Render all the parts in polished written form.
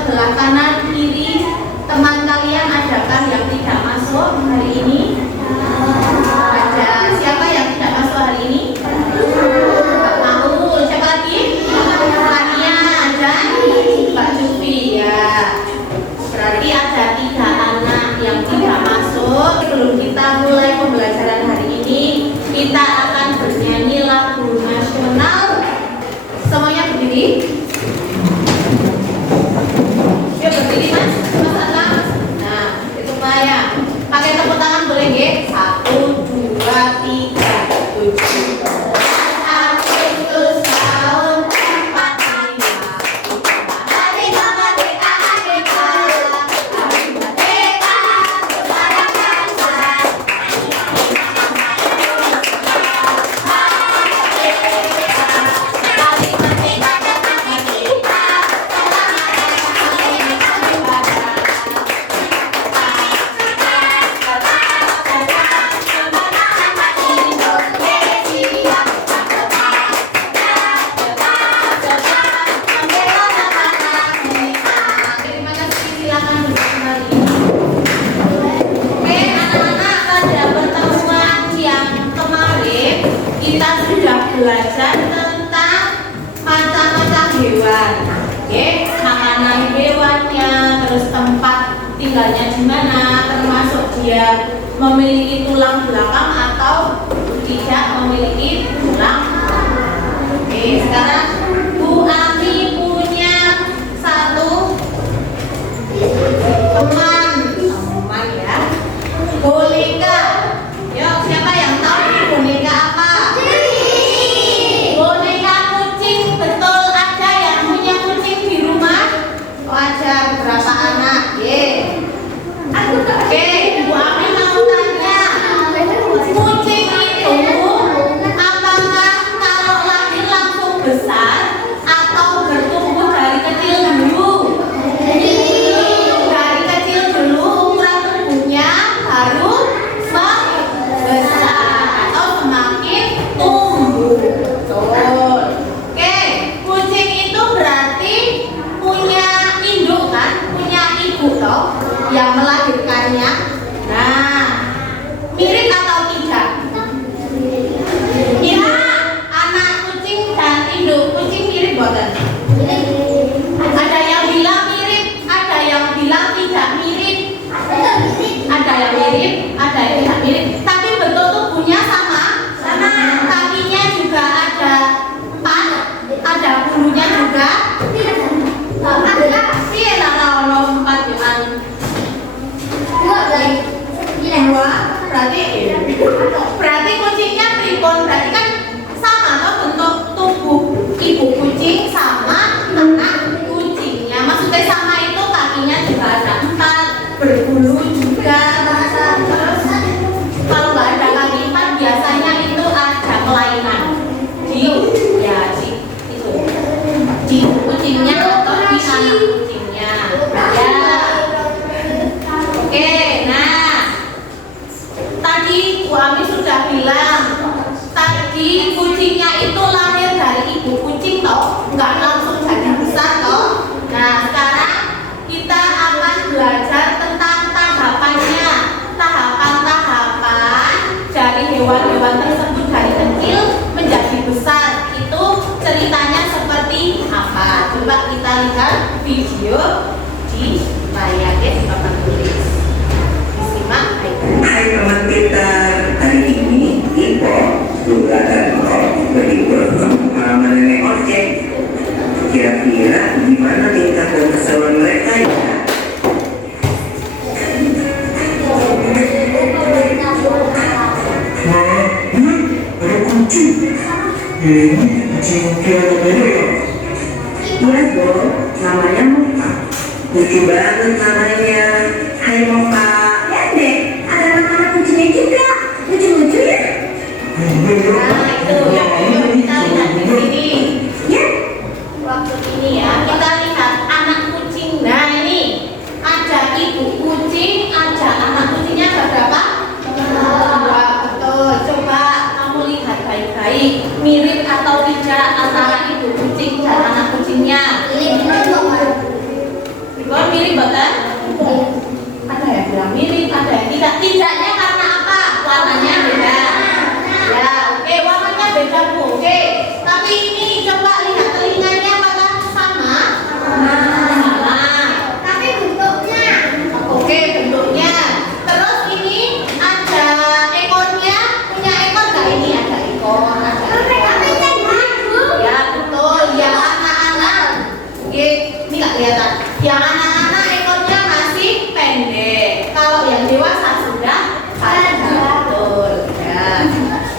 sebelah kanan kiri teman kalian adakah yang tidak masuk hari ini? Ada. Siapa yang tidak masuk hari ini? Maul. Siapa lagi? Tania dan Mbak Jufi ya. Berarti ada 3 anak yang tidak masuk. Sebelum kita mulai pembelajaran hari ini, kita akan bernyanyi lagu nasional. Semuanya berdiri. Yuk berdiri mas, mas Atam. Nah, itu Maya. Pakai tepuk tangan boleh nggih? 1, 2, 3, 7. Agustus tahun 45. Hari kemerdekaan kita. Hari merdeka kepada bangsa. Hari merdeka datang kita. Terima kasih, silakan duduk kembali. Oke, anak-anak, pada pertemuan yang kemarin kita sudah belajar tentang macam-macam hewan. Oke, makanan hewannya, terus tempat tinggalnya di mana, termasuk dia memiliki tulang belakang atau tidak memiliki tulang. Oke, sekarang Bu Ami punya satu teman ya, boneka. Yuk, siapa yang tahu ini boneka apa? Boneka kucing. Betul, ada yang punya kucing di rumah? Oh, ada beberapa anak. Oke, Bu Ami mau tanya, kucing itu apakah kalau lahir langsung besar atau bertumbuh dari kecil dulu? Dari kecil dulu ukuran tubuhnya baru membesar atau semakin tumbuh. Betul. Oke, kucing itu berarti punya induk kan? Punya ibu toh yang melahirkannya. Nah, mirip atau tidak? Kira anak kucing dan induk kucing mirip boten? Ada yang bilang mirip, ada yang bilang tidak mirip. Ada yang mirip, ada yang tidak mirip. Tapi bentuk tubuhnya sama. Kakinya juga ada 4, ada bulunya juga. Iya lah, kalau 4 yang berarti kucingnya pripun? Berarti kan sama toh bentuk tubuh ibu kucing sama anak kucingnya. Maksudnya sama itu kakinya juga ada 4, berbulu juga. Terus kalau nggak ada kaki 4 biasanya itu ada kelainan di ibu kucingnya atau di anak kucingnya. Ya. Oke, nah tadi Bu Ami sudah bilang, tadi kucingnya itu lahir dari ibu kucing toh, nggak langsung jadi besar toh. Nah, sekarang kita akan belajar tentang tahapannya, tahapan-tahapan dari hewan-hewan tersebut dari kecil menjadi besar. Itu ceritanya seperti apa? Coba kita lihat video di layar di papan tulis. Disimak. Hai teman pintar, hari ini Ipo juga dan Kok berlibur ke pengalaman nenek ojek. Kira-kira gimana tingkat dan keseruan mereka ya? Ada kucing. Ini kucing piano beda ya? Iya dong, namanya Moka. Lucu banget namanya. Hai Moka. Lihat deh, ada anak-anak kucingnya juga. Lucu-lucu ya? Nah, itu yang kita lihat di sini. Ya. Waktu ini ya, kita lihat anak kucing. Nah, ini ada ibu kucing, ada anak kucingnya ada berapa? 2. Betul. Coba kamu lihat baik-baik, mirip atau tidak antara ibu kucing dan anak kucingnya. Bukan mirip betul? Ada yang bilang mirip, ada yang tidak. Tidaknya karena apa? Warnanya beda. Ya, oke, warnanya beda Bu. Oke. Tapi ini coba lihat telinganya apakah sama? Sama. Tapi bentuknya. Oke, bentuknya. Terus ini ada ekornya. Punya ekor nggak ini? Ada ekor. Ya betul. Yang anak-anak. Oke, ini nggak kelihatan. Yang anak-anak ekornya masih pendek. Kalau yang dewasa sudah panjang. Betul. Ya.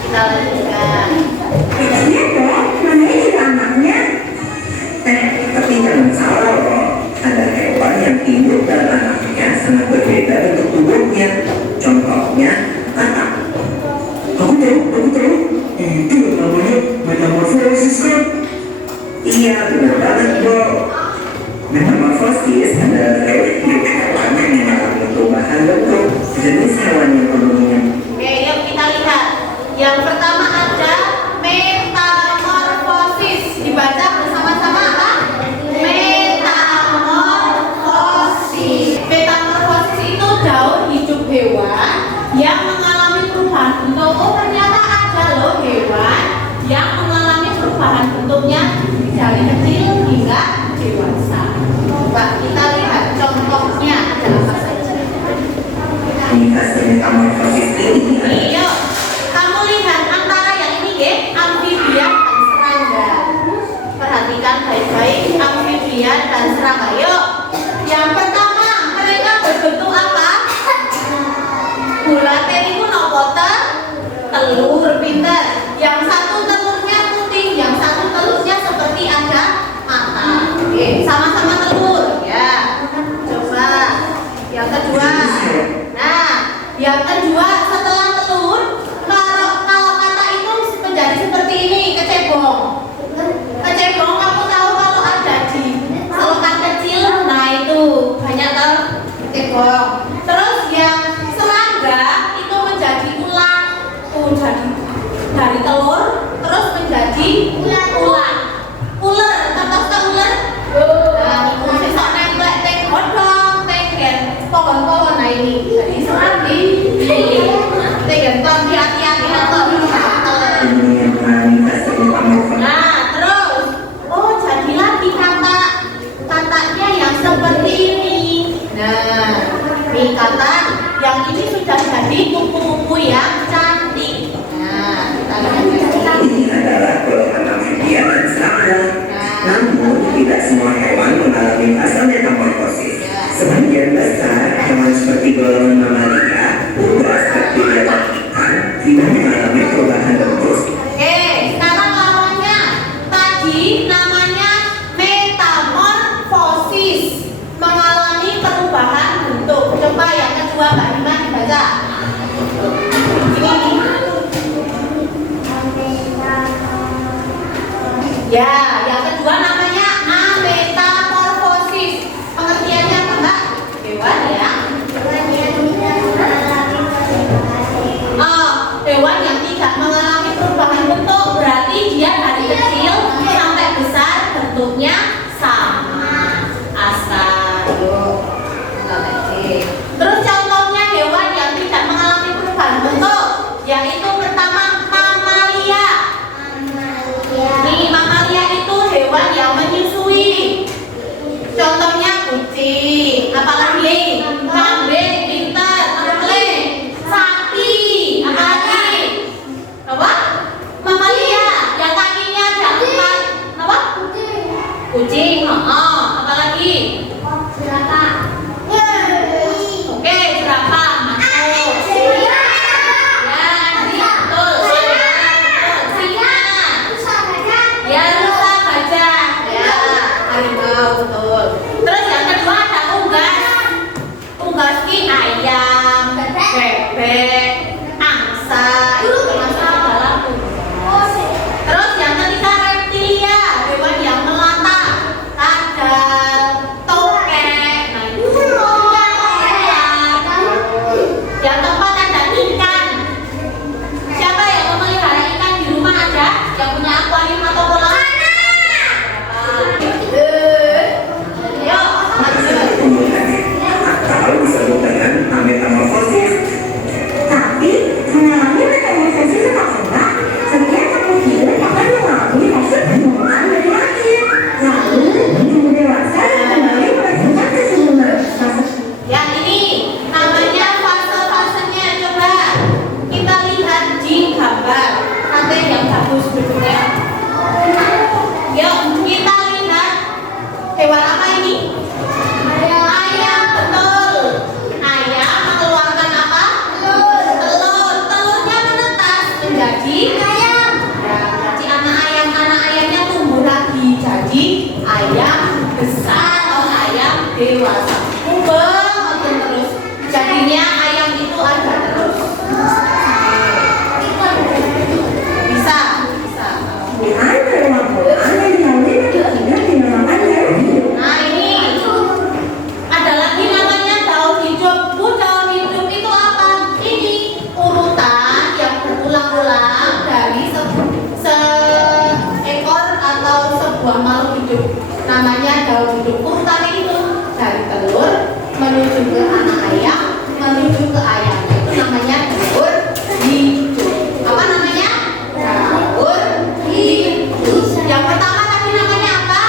Kita lanjutkan. Ternyata namanya juga anaknya. Tapi jangan salah loh. Ada hewan yang induk dan anaknya sangat berbeda bentuk tubuhnya. Contohnya katak. Aku tahu. Itu namanya metamorfosis kan? Iya, benar banget bro. Metamorfosis adalah teori hewan yang mengalami perubahan bentuk jenis hewan yang umumnya. Oke, yuk kita lihat. Yang pertama ada metamorfosis. Dibaca bersama-sama apa? Metamorfosis. Metamorfosis itu daun hidup hewan yang mengalami perubahan bentuk. Oh, ternyata ada loh hewan yang mengalami perubahan bentuknya dari kecil hingga dewasa. Coba kita lihat contohnya ada apa saja. Ini hasil metamorfosis ini Iya, kamu lihat antara yang ini ya, amfibian dan serangga. Perhatikan baik-baik amfibian dan serangga. Yuk, yang pertama mereka berbentuk apa? Bulate itu nopo telur pinter. Yang satu telurnya putih, yang satu telurnya seperti ada mata. Oke, sama-sama telur ya. Coba yang kedua. Nah, yang kedua setelah telur, kalau kata itu menjadi seperti ini, kecebong. Kecebong kamu tahu kalau ada di selokan kecil, nah itu banyak kan kecebong. Terus yang serangga itu menjadi ular, jadi dari telur terus menjadi ular. Ular, tahu ular? Nah, itu sesok nempel teng godhong, teng pohon-pohon. Nah ini jadi seperti ini. Teng hati-hati nonton. Nah, terus jadi lagi kataknya yang seperti ini. Nah, ini katak yang ini sudah jadi kupu-kupu yang cantik. Nah, kita lihat. Ini adalah golongan amfibian dan serangga. Namun, tidak semua hewan mengalami fase metamorfosis. Sebagian besar hewan seperti golongan mamalia, unggas, reptilia, dan ikan tidak mengalami perubahan bentuk. Oke, sekarang lawannya tadi namanya metamorfosis, mengalami perubahan bentuk. Coba yang kedua Mbak Rima dibaca. Ini. Ya, yang kedua namanya ametamorfosis. Pengertiannya apa Mbak? Hewan ya. Hewan yang tidak mengalami perubahan bentuk, berarti dia dari kecil sampai besar bentuknya sama. Asal. Terus contohnya hewan yang tidak mengalami perubahan bentuk, yaitu pertama mamalia. Nih, mamalia itu hewan yang menyusui. Contohnya kucing, apalagi kambing, pintar, apalagi sapi, apalagi apa? Mamalia yang kakinya ada 4, apa? Kucing, apalagi? Oke, jerapah, masuk. Ya, betul. Singa. Ya, rusa, gajah. Ya, harimau, betul. Terus yang kedua ada unggas. Unggas ini ayam, bebek, angsa, itu termasuk ke dalam unggas. Terus yang ketiga reptilia, hewan yang melata. Ada pola-pola yang dilalui manusia di namanya. Nah ini ada lagi namanya daun hidup. Bu, daun hidup itu apa? Ini urutan yang berulang-ulang dari seekor atau sebuah makhluk hidup. Namanya daun hidup. Urutan itu dari telur menuju ke anak ayam menuju ke ayam. Itu namanya daun hidup. Apa namanya? Daun hidup. Yang pertama tadi namanya apa?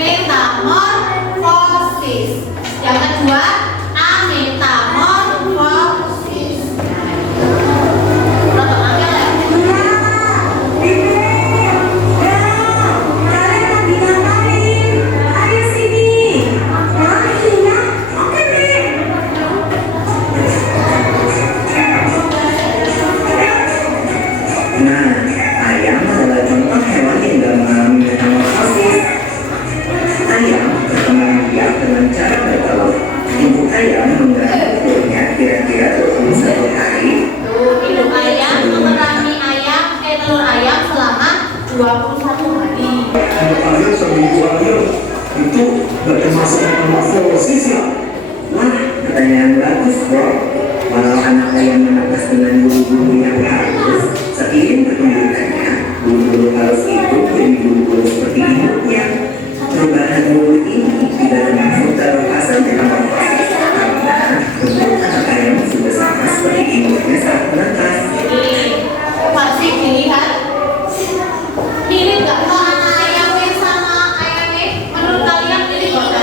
Metamorfosis. Yang kedua ametamorfosis. Berapa angka ya? Nah, ayam adalah contoh hewan yang dalam mengalami metamorfosis. Ayam berkembang biak dengan cara bertelur. Ibu ayam mengganti telurnya kira-kira 21 hari. Induk ayam memerangi telur ayam selama 21 hari. Anak ayam sama ibu ayam itu gak termasuk metamorfosis ya? Wah, pertanyaan bagus, Bro. Walau anak ayam menetas dengan bulu-bulu yang halus, seiring perkembangannya, bulu-bulu halus itu jadi bulu-bulu seperti induknya. Perubahan bulu ini tidak termasuk dalam fase metamorfosis karena bentuk anak ayam sudah sama seperti induknya saat menetas. Masih dilihat mirip gak kalau anak ayamnya sama ayamnya? Menurut kalian mirip gak?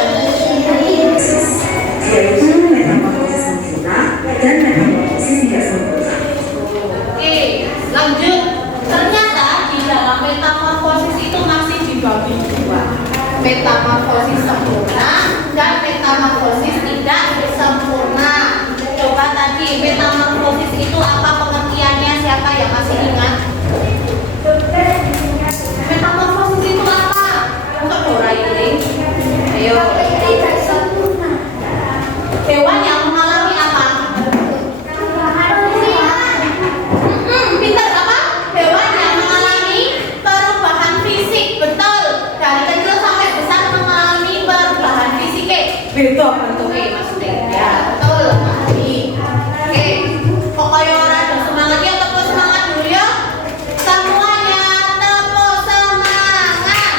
Yaitu metamorfosis sempurna dan metamorfosis tidak sempurna. Oke, lanjut. Ternyata di dalam metamorfosis itu masih dibagi dua. Metamorfosis sempurna dan metamorfosis tidak sempurna. Coba tadi metamorfosis itu apa pengertiannya? Siapa yang masih ingat? Metamorfosis itu apa? Untuk Dora ini. Ayo. Hewan yang mengalami apa? Pintar apa? Hewan yang mengalami perubahan fisik. Betul. Dari kecil sampai besar mengalami perubahan fisik. Beda bentuknya maksudnya. Ya, betul. Oke. Pokoknya orang ada semangat ya, tepuk semangat dulu ya. Semuanya tepuk semangat.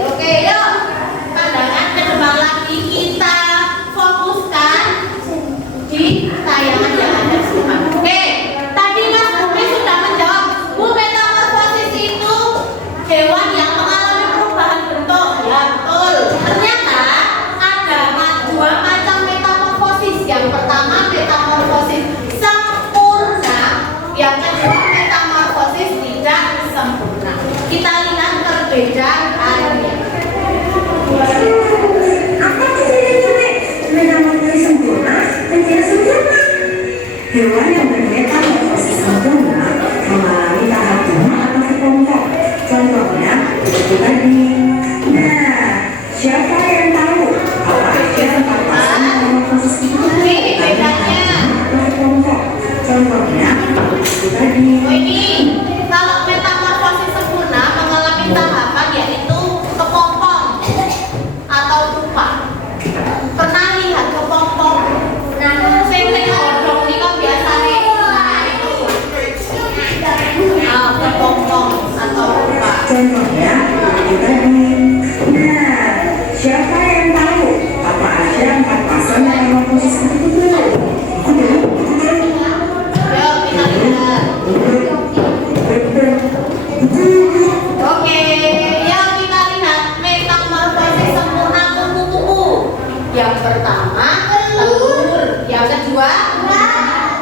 Oke, yuk. Pandangan ke depan lagi kita fokuskan di tayangan yang ada sekarang. Oke, tadi Mas Bumi sudah menjawab. Bu, metamorfosis itu hewan yang mengalami perubahan bentuk. Ya, betul. Ternyata ada dua macam metamorfosis. Yang pertama metamorfosis sempurna, yang kedua metamorfosis tidak sempurna. Kita lihat perbedaannya. Apa bedanya metamorfosis sempurna dan tidak sempurna? Hewan yang bermetamorfosis sempurna mengalami tahap bunga atau kelompok. Contohnya, itu tadi. Nah, siapa yang tahu apa aja tahapan metamorfosis itu? Ini bedanya. Kelompok. Contohnya, itu tadi. Oh, ini kalau metamorfosis sempurna mengalami tahapan yaitu kepompong atau pupa. Pernah lihat kepompong? Nah, sing odong ini kan biasanya itu. Nah, kepompong atau pupa. Contohnya, itu tadi. Nah, siapa yang tahu apa aja 4 fase metamorfosis itu? Yuk kita lihat. Oke, yuk kita lihat metamorfosis sempurna kupu-kupu. Yang pertama telur, yang kedua,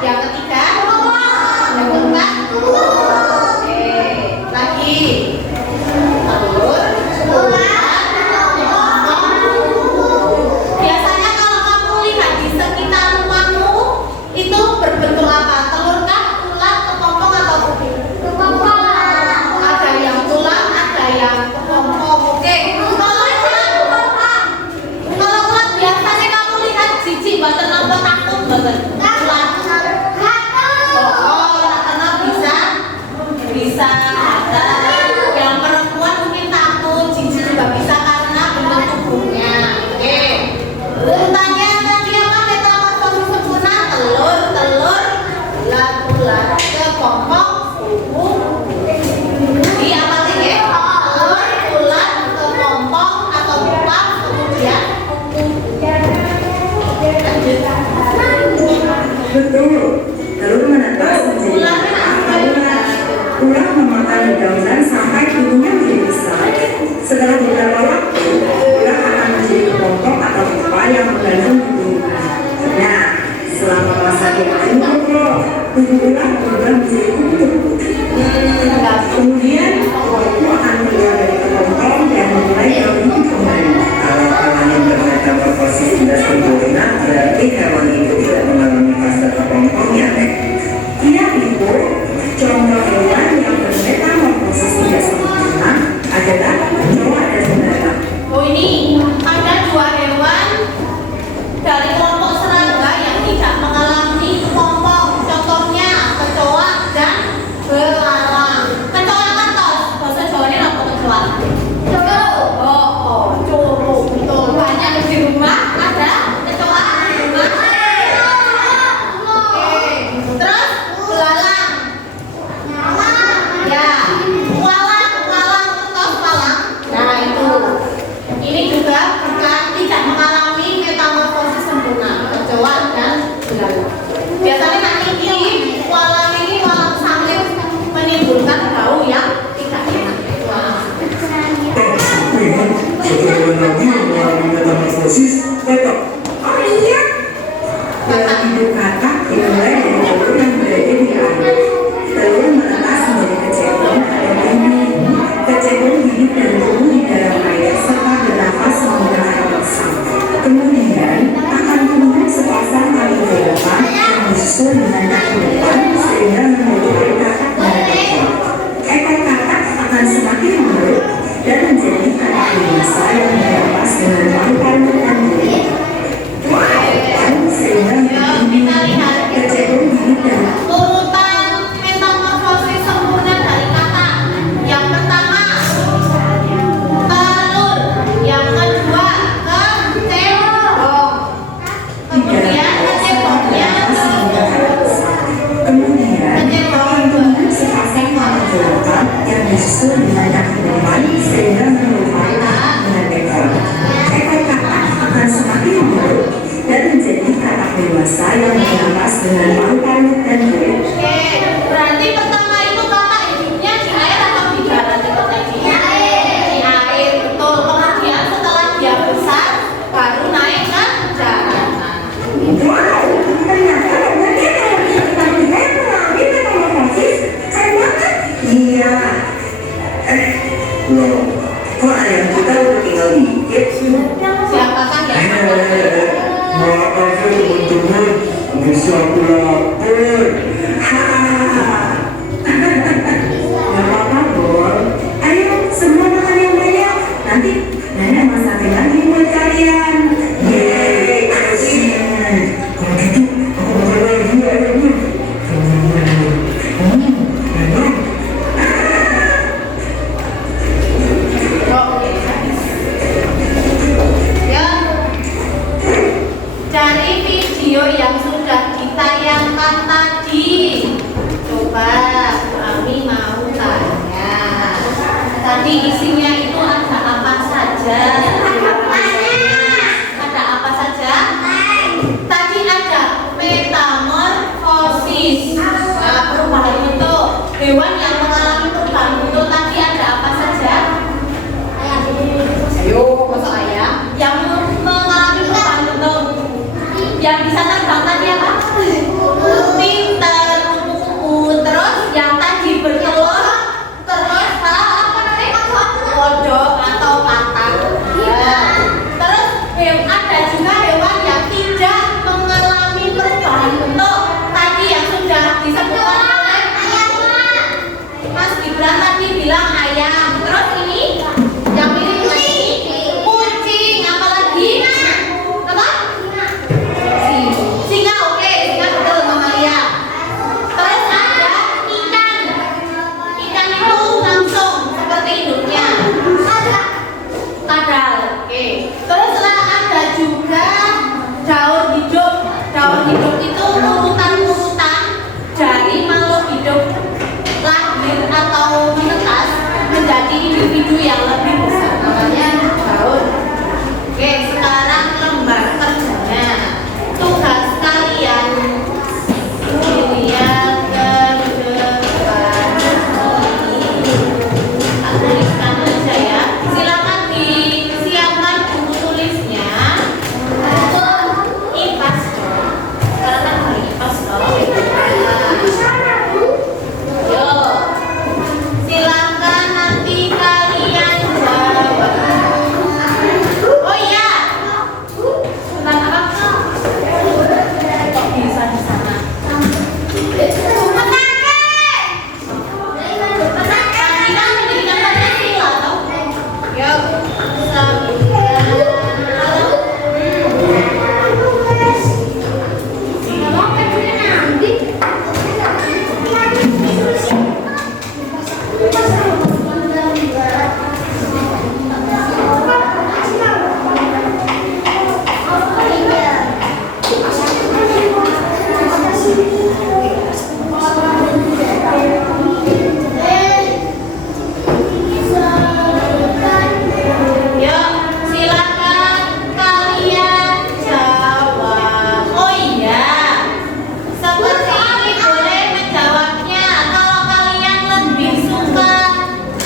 yang ketiga, yang keempat bisa ada. Yang perempuan mungkin takut, cincin juga bisa karena bentuk tubuhnya. Oke. Urutannya tadi apa? Metamorfosis sempurna, telur, bulat, kepompong, kuku. Jadi apa sih ya? Telur, bulat, kepompong atau pupa, kemudian Betul. Telur menetas menjadi ular memakan dedaunan sampai tubuhnya menjadi besar. Setelah beberapa waktu, ular akan menjadi kepompong atau pupa yang menggantung di tubuhnya. Nah, selama masa hidup tubuh ular berubah menjadi utuh. Kemudian waktu akan keluar dari kepompong dan mulai berbentuk kembali. Kalau hewan yang bermetamorfosis tidak sempurna, berarti hewan itu tidak mengalami fase kepompong ya, Teh? Tidak, Ibu. Contoh hewan yang bermetamorfosis tidak sempurna adalah kecoa dan serangga. oh ini ada dua hewan dari kelompok serangga yang tidak mengalami kepompong. Contohnya kecoa dan belalang. Kecoa kan tos, bahasa Jawanya apa kecoa? Coro, betul. Banyak di rumah ada kecoa. Oke, terus belalang. Ya, walang tos walang. Nah itu. Ini juga bukan tidak mengalami metamorfosis sempurna. Kecoa dan belalang. Biasanya nanti walang ini walang samit menimbulkan bau yang tidak enak. Wah. Ini satu hewan lagi yang mengalami metamorfosis, katak. Oh iya, dalam hidup katak dimulai dari telur yang berada di air. Telur menetas menjadi kecebong atau bumi. Kecebong hidup dan tumbuh di dalam air serta bernafas menggunakan lesan. Kemudian akan tumbuh sepasang kaki depan yang disusul dengan kaki depan sehingga menyerupai katak pada ekor. Ekor katak akan semakin memburuk dan menjadi katak dewasa yang bernafas dengan paru-paru dan kulit. Sehingga Kita lihat kecebong hidup dan urutan metamorfosis sempurna dari kata. Yang pertama telur, yang kedua kecebong, kemudian kecebongnya kemudian akan tumbuh sepasang kaki belakang yang disusul dengan kaki depan sehingga menyerupai katak dengan ekor. Ekor katak akan semakin memburuk dan menjadi katak dewasa yang bernafas dengan paru-paru dan kulit. Oke, berarti pertama itu kakak hidupnya di air atau di darat itu tadi? Di air, betul. Kemudian setelah dia besar, baru naik ke daratan. Wow, ternyata obatnya kalau kita mengalami metamorfosis keren banget. Iya. Loh, kok ayam kita udah tinggal dikit sih? Siapakah yang Maaf ya teman-teman, bisa aku lapar. Gak apa-apa, Bor. Ayo, semua makan yang banyak. Nanti nenek masakin lagi buat kalian. Yeay, kasih. Kalau gitu, aku makan lagi ya ayamnya. Enak. Ya, dari video yang sudah ditayangkan tadi, coba Bu Ami mau tanya. Tadi isinya itu ada apa saja? Ada apa saja? Tadi ada metamorfosis, perubahan bentuk. Hewan yang mengalami perubahan bentuk tadi ada apa saja? Ayo, masa ayam yang mengalami perubahan bentuk. Yang bisa terbang tadi apa? Pinter, kupu-kupu. Terus yang tadi bertelur, terus apa namanya? Kodok atau katak. Ya. Terus ada juga hewan yang tidak mengalami perubahan bentuk. Tadi yang sudah disebutkan oleh individu yang lebih besar, namanya baur. Oke, sekarang lembar kerjanya. Tugas kalian dilihat ke depan. Tuliskan aja ya. Silakan disiapkan buku tulisnya. IPAS dong. Sekarang kan hari IPAS dong. Yuk, silakan nanti kalian jawab. Oh iya, tentang apa? Kok bisa di sana? Tadi kan menjadi gambarnya sila toh? Yuk, yuk, silakan kalian jawab. Oh iya, seperti ini boleh menjawabnya. Kalau kalian lebih suka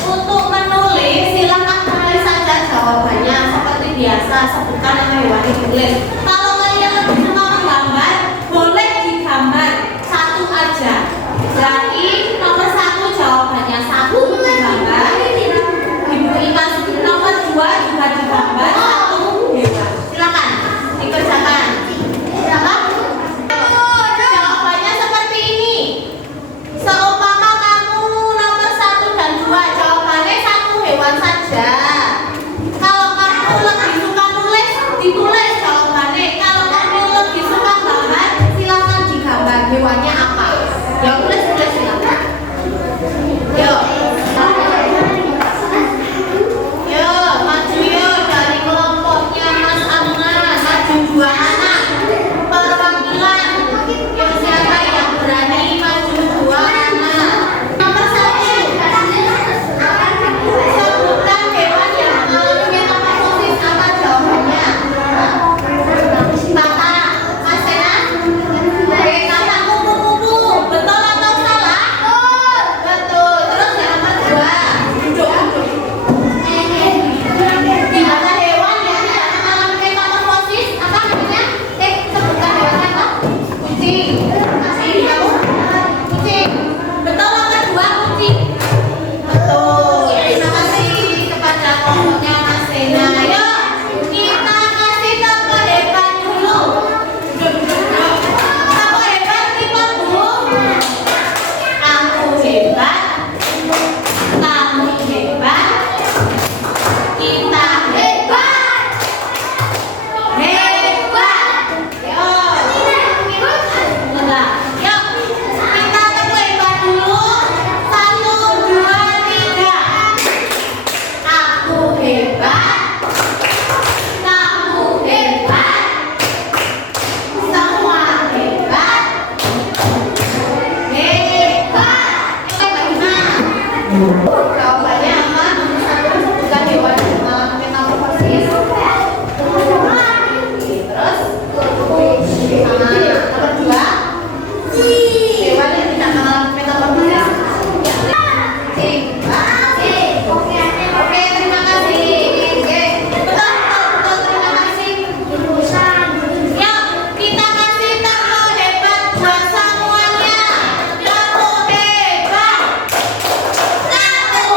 untuk menulis, silakan tulis saja jawabannya seperti biasa. Sebutkan nama hewan ditulis. Kalau kalian lebih suka menggambar, boleh digambar satu aja. Berarti nomor 1 jawabannya 1 digambar. Ibu Imas nomor 2 juga digambar 1 hewan. Silakan dikerjakan. Siapa? Jawabannya seperti ini. Seumpama kamu nomor 1 dan 2 jawabannya 1 hewan saja. Kalau kamu lebih suka nulis, ditulis jawabannya. Kalau kamu lebih suka gambar, silakan digambar hewannya apa. Yang tulis silakan. Yuk. Yuk, maju yuk dari kelompoknya Mas Amna. Maju 2 anak perwakilan. Yuk, siapa yang berani maju 2 anak? Nomor 1, sebutkan hewan yang mengalami metamorfosis. Apa jawabannya? Kakak, Mas Sena? Oke, kakak kupu-kupu. Betul atau salah? Betul. Terus yang nomor 2, duduk. Di mana hewan yang tidak mengalami metamorfosis? Apa namanya? Sebutkan hewannya apa? Kucing. Kasih kamu? Kucing. Betul nomor 2, kucing. Betul. Terima kasih kepada kelompoknya Mas Sena. Yuk, kita kasih tepuk hebat dulu. Tepuk hebat kita Bu. Kamu hebat. Kamu hebat. Kita hebat. Hebat. Yuk. Enggak. Yuk, kita tepuk hebat dulu. 1, 2, 3. Aku hebat. Kamu hebat. Semua hebat. Hebat. Jawabannya apa? Nomor 1, sebutkan hewan yang mengalami metamorfosis. Terus sama nomor 2, hewan yang tidak mengalami metamorfosis. Kucing. Oke, terima kasih. Oke, betul, terima kasih. Yuk, kita kasih tepuk hebat buat semuanya. Tepuk hebat. Tepuk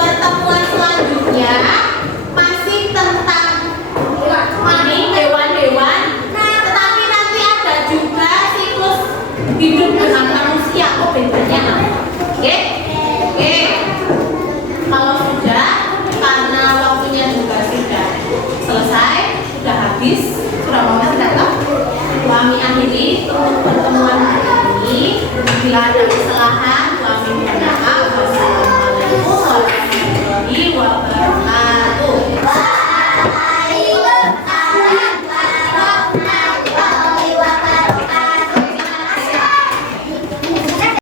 pertemuan selanjutnya masih tentang ini hewan-hewan, tetapi nanti ada juga siklus hidup dengan manusia. Kok bedanya apa? Oke? Oke. Kalau sudah, karena waktunya juga sudah selesai, sudah habis, sudah mau datang, kami akhiri untuk pertemuan hari ini. Bila ada kesalahan